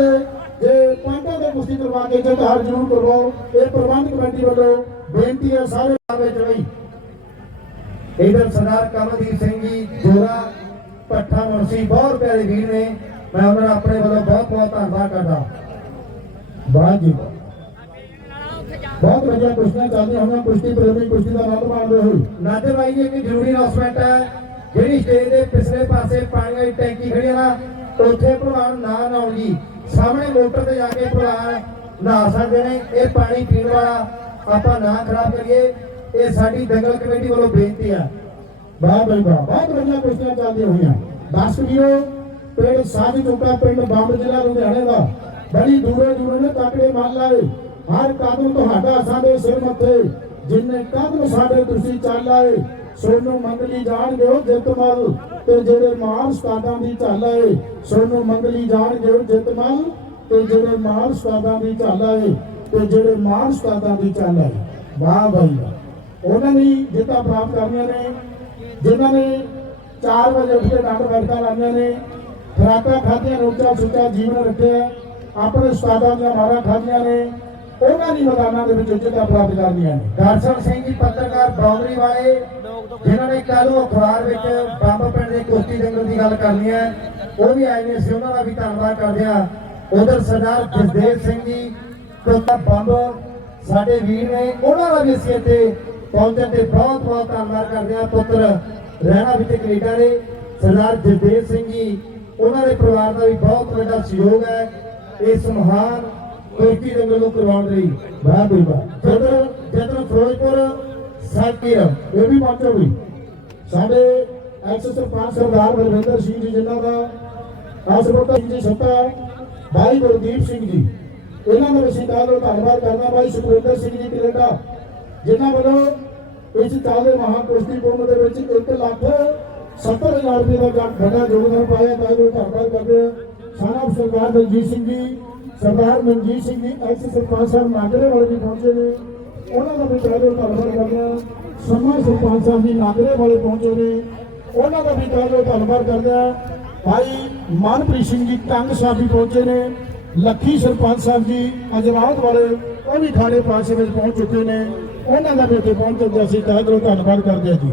ਜੇ ਪੁਆਇੰਟਾਂ ਤੇ ਕੁਸ਼ਤੀ ਕਰਵਾ ਕੇ ਜੇ ਹਾਰ ਜ਼ਰੂਰ ਕਰਵਾਓ। ਇਹ ਪ੍ਰਬੰਧ ਕਮੇਟੀ ਵੱਲੋਂ ਬੇਨਤੀ ਹੈ ਸਾਰੇ ਵਿੱਚ ਬਈ ਇਧਰ ਸਰਦਾਰ ਕਮਲਦੀਪ ਸਿੰਘ ਜੀ, ਜੋਰਾ ਪੱਠਾ ਮੁਰਸੀ ਬਹੁਤ ਪਿਆਰੇ ਵੀਰ ਨੇ। ਮੈਂ ਉਹਨਾਂ ਦਾ ਆਪਣੇ ਵੱਲੋਂ ਬਹੁਤ ਬਹੁਤ ਧੰਨਵਾਦ ਕਰਦਾ। ਬਾਤ ਜੀ ਬਹੁਤ ਵਧੀਆ ਕੁਸ਼ਤੀਆਂ ਚੱਲਦੀਆਂ ਹੋਈਆਂ। ਕੁਸ਼ਤੀ ਪ੍ਰੇਮੀ ਕੁਸ਼ਤੀ ਦਾ ਆਨੰਦ ਮਾਣਦੇ ਹੋਏ। ਨਾਦਰ ਭਾਈ ਜੀ ਇੱਕ ਜ਼ਰੂਰੀ ਅਨਾਉਂਸਮੈਂਟ ਹੈ। ਜਿਹੜੀ ਸਟੇਜ ਦੇ ਪਿਛਲੇ ਪਾਸੇ ਪਾਣੀ ਵਾਲੀ ਟੈਂਕੀ ਖੜੀ ਨਾ ਉੱਥੇ ਭਲਵਾਨ ਨਾ ਨਹਾਉਣ ਜੀ। ਸਾਹਮਣੇ ਮੋਟਰ ਤੇ ਜਾ ਕੇ ਭਲਵਾਨ ਨਹਾ ਸਕਦੇ ਨੇ। ਇਹ ਪਾਣੀ ਪੀਣ ਵਾਲਾ ਆਪਾਂ ਨਾ ਖਰਾਬ ਕਰੀਏ। ਇਹ ਸਾਡੀ ਦੰਗਲ ਕਮੇਟੀ ਵੱਲੋਂ ਬੇਨਤੀ ਹੈ। ਬਈ ਵਾਹ। ਬਹੁਤ ਵਧੀਆ ਕੁਸ਼ਤੀਆਂ ਚੱਲਦੀਆਂ ਹੋਈਆਂ। ਦਸ ਵੀਰੋ ਪਿੰਡ ਸਾਜ ਟੁੱਟਾ ਪਿੰਡ ਬੰਬ ਜ਼ਿਲ੍ਹਾ, ਲੁਧਿਆਣੇ ਦਾ। ਬੜੀ ਦੂਰੋਂ ਦੂਰੋਂ ਨੇ ਤਾਕੜੇ ਮੰਨ ਲਾਏ ਹਰ ਕਦਮ ਤੁਹਾਡਾ ਸਾਡੇ ਸਿਰ ਮੱਥੇ। ਜਿੰਨੇ ਕਦਮ ਸਾਡੇ ਤੁਸੀਂ ਚੱਲ ਆਏ, ਸੋਨੂੰ ਮੰਗਲੀ ਜਾਣਗੇ ਉਹ ਜਿੱਤ ਮਲ। ਤੇ ਜਿਹੜੇ ਮਾਨ ਸਤਾਦਾਂ ਦੀ ਝੱਲ ਆਏ, ਸੋਨੂੰ ਮੰਗਲੀ ਜਾਣਗੇ ਉਹ ਜਿੱਤ ਮਲ। ਤੇ ਜਿਹੜੇ ਮਾਨ ਸਤਾਦਾਂ ਦੀ ਝੱਲ ਆਏ, ਤੇ ਜਿਹੜੇ ਮਾਨ ਸਤਾਦਾਂ ਦੀ ਝੱਲ ਆਏ। ਵਾਹ ਬਈ ਉਹਨਾਂ ਨੇ ਜਿੱਤਾਂ ਪ੍ਰਾਪਤ ਕਰਨੀਆਂ ਨੇ। ਜਿਨ੍ਹਾਂ ਨੇ 4 ਵਜੇ ਉੱਠ ਕੇ ਡੰਡ ਬੈਠਕਾਂ ਲਾਈਆਂ ਨੇ। ਖੁਰਾਕਾਂ ਖਾਧੀਆਂ ਨੇ ਸੁੱਚਾ ਜੀਵਨ ਰੱਖਿਆ, ਆਪਣੇ ਉਸਤਾਦਾਂ ਦੀਆਂ ਮਾਰਾਂ ਖਾਧੀਆਂ ਨੇ, ਉਹਨਾਂ ਦੀ ਮੈਦਾਨਾਂ ਦੇ ਵਿੱਚ ਉੱਚਤਾ ਪ੍ਰਾਪਤ ਕਰਨੀਆਂ ਨੇ। ਦਰਸ਼ਨ ਸਿੰਘ ਜੀ, ਪੱਤਰਕਾਰ, ਬੌਂਦਰੀ ਵਾਲੇ, ਜਿਨ੍ਹਾਂ ਨੇ ਕੱਲ ਨੂੰ ਅਖਬਾਰ ਵਿੱਚ ਬੰਬ ਪਿੰਡ ਦੇ ਕੁਸ਼ਤੀ ਜੰਗਲ ਦੀ ਗੱਲ ਕਰਨੀ ਹੈ, ਉਹ ਵੀ ਆਏ ਨੇ, ਅਸੀਂ ਉਹਨਾਂ ਦਾ ਵੀ ਧੰਨਵਾਦ ਕਰਦੇ ਹਾਂ। ਉਧਰ ਸਰਦਾਰ ਜਸਦੇਵ ਸਿੰਘ ਜੀ ਕੋਤਾ ਬੰਬ ਸਾਡੇ ਵੀਰ ਨੇ, ਉਹਨਾਂ ਦਾ ਵੀ ਅਸੀਂ ਇੱਥੇ ਪਹੁੰਚਣ ਤੇ ਬਹੁਤ ਬਹੁਤ ਧੰਨਵਾਦ ਕਰਦੇ ਹਾਂ। ਪੁੱਤਰ ਰਹਿਣਾ ਵਿੱਚ ਕੈਨੇਡਾ ਦੇ। ਸਰਦਾਰ ਜਸਦੇਵ ਸਿੰਘ ਜੀ ਉਹਨਾਂ ਦੇ ਪਰਿਵਾਰ ਦਾ ਵੀ ਬਹੁਤ ਵੱਡਾ ਸਹਿਯੋਗ ਹੈ। ਇਸ ਮਹਾਨ ਕੁਸ਼ਤੀ ਜੰਗਲ ਨੂੰ ਕਰਵਾਉਣ ਲਈ ਵਾਹ ਬਈ ਵਾਹ ਜਦੋਂ ਫਿਰੋਜ਼ਪੁਰ ਸਾਕੀਰ ਇਹ ਵੀ ਪਹੁੰਚੋ ਵੀ। ਸਾਡੇ ਐਕਸ ਸਰਪੰਚ ਸਰਦਾਰ ਬਲਵਿੰਦਰ ਸਿੰਘ ਜੀ, ਜਿਨ੍ਹਾਂ ਦਾ ਆਸਰੋਤਾ ਜੀ ਸੱਤਾ ਭਾਈ ਗੁਰਦੀਪ ਸਿੰਘ ਜੀ। ਇਹਨਾਂ ਦਾ ਅਸੀਂ ਕਾਲ ਧੰਨਵਾਦ ਕਰਦਾ ਭਾਈ ਸੁਖਵਿੰਦਰ ਸਿੰਘ ਜੀ, ਕੈਨੇਡਾ, ਜਿਨ੍ਹਾਂ ਵੱਲੋਂ ਇਸ ਚਾਲੇ ਮਹਾ ਕੁਸ਼ਤੀ ਕੁੰਭ ਦੇ ਵਿੱਚ 1 ਲੱਖ 70 ਹਜ਼ਾਰ ਰੁਪਏ ਦਾ ਜੱਟ ਵੱਡਾ ਯੋਗਦਾਨ ਪਾਇਆ, ਤਾਂ ਉਹ ਧੰਨਵਾਦ ਕਰਦੇ ਹਾਂ ਸਾਨਾ ਸਰਦਾਰ ਦਲਜੀਤ ਸਿੰਘ ਜੀ, ਸਰਦਾਰ ਮਨਜੀਤ ਸਿੰਘ ਜੀ ਐਕਸ ਸਰਪੰਚ ਸਾਹਿਬ ਨਾਗਰੇ ਵਾਲੇ ਵੀ ਪਹੁੰਚੇ ਨੇ। ਉਹਨਾਂ ਦਾ ਵੀ ਕਾਇਦੋ ਧੰਨਵਾਦ ਕਰਦੇ ਹਾਂ ਸਮਾ ਸਰਪੰਚ ਸਾਹਿਬ ਜੀ ਨਾਗਰੇ ਵਾਲੇ ਪਹੁੰਚੇ ਨੇ। ਉਹਨਾਂ ਦਾ ਵੀ ਕਾਇਦੋ ਧੰਨਵਾਦ ਕਰਦੇ ਹਾਂ ਭਾਈ ਮਨਪ੍ਰੀਤ ਸਿੰਘ ਜੀ ਟੰਗ ਸਾਹਿਬ ਵੀ ਪਹੁੰਚੇ ਨੇ। ਲੱਖੀ ਸਰਪੰਚ ਸਾਹਿਬ ਜੀ ਅਜਵਾਤ ਵਾਲੇ, ਉਹ ਵੀ ਖਾੜੇ ਪਾਸੇ ਵਿੱਚ ਪਹੁੰਚ ਚੁੱਕੇ ਨੇ। ਉਹਨਾਂ ਦਾ ਵੀ ਇੱਥੇ ਪਹੁੰਚਣ ਦਾ ਅਸੀਂ ਕਾਇਦੋ ਧੰਨਵਾਦ ਕਰਦੇ ਹਾਂ ਜੀ।